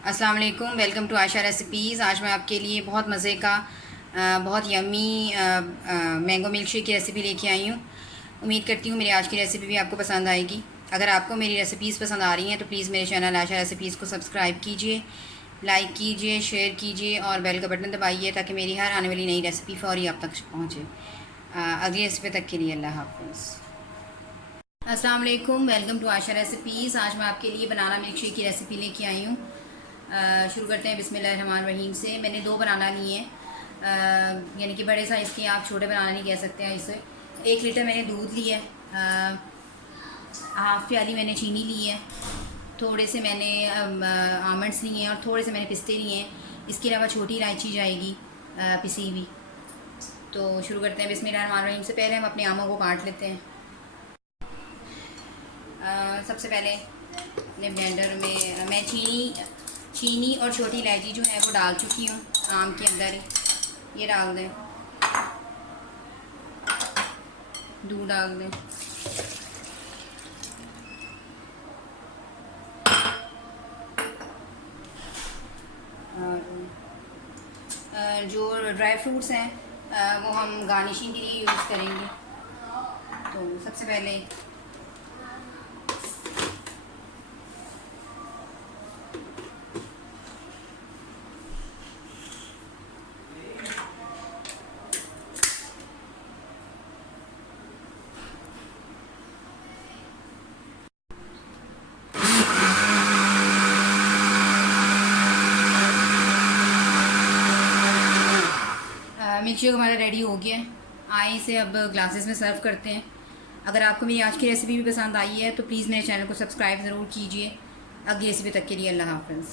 अस्सलाम वालेकुम, welcome to Ayesha recipes. आज मैं आपके लिए बहुत मज़े का बहुत यम्मी मैंगो मिल्क शेक की रेसिपी लेके आई हूँ। उम्मीद करती हूँ मेरी आज की रेसिपी भी आपको पसंद आएगी। अगर आपको मेरी रेसिपीज़ पसंद आ रही हैं तो प्लीज़ मेरे चैनल आयशा रेसिपीज़ को सब्सक्राइब कीजिए, लाइक कीजिए, शेयर कीजिए और बेल का बटन दबाइए ताकि मेरी हर आने वाली नई रेसिपी फ़ौरी आप तक पहुँचे। अगली रेसिपी तक के लिए अल्लाह हाफ़िज़। अस्सलाम वालेकुम, वेलकम टू आयशा रेसिपीज़। आज मैं आपके लिए बनाना मिल्क शेक की रेसिपी लेके आई हूँ। शुरू करते हैं बिस्मिल्लाहिर्रहमानिर्रहीम से। मैंने 2 बनाना लिए हैं, यानी कि बड़े साइज़ के, आप छोटे बनाना नहीं कह सकते हैं इसे। 1 लीटर मैंने दूध लिया है, हाफ़ प्याली मैंने चीनी ली है, थोड़े से मैंने आमंड्स लिए हैं और थोड़े से मैंने पिस्ते लिए हैं। इसके अलावा छोटी इलायची जाएगी पिसी हुई। तो शुरू करते हैं बिस्मिल्लाहिर्रहमानिर्रहीम से। पहले हम अपने आमों को काट लेते हैं। सबसे पहले अपने ब्लेंडर में मैं चीनी और छोटी इलायची जो है वो डाल चुकी हूँ आम के अंदर ही। ये डाल दें, दूध डाल दें, और जो ड्राई फ्रूट्स हैं वो हम गार्निशिंग के लिए यूज़ करेंगे। तो सबसे पहले मिल्क शेक हमारा रेडी हो गया है। आए इसे अब ग्लासेस में सर्व करते हैं। अगर आपको मेरी आज की रेसिपी भी पसंद आई है तो प्लीज़ मेरे चैनल को सब्सक्राइब ज़रूर कीजिए। अगली रेसिपी तक के लिए अल्लाह हाफ़िज़।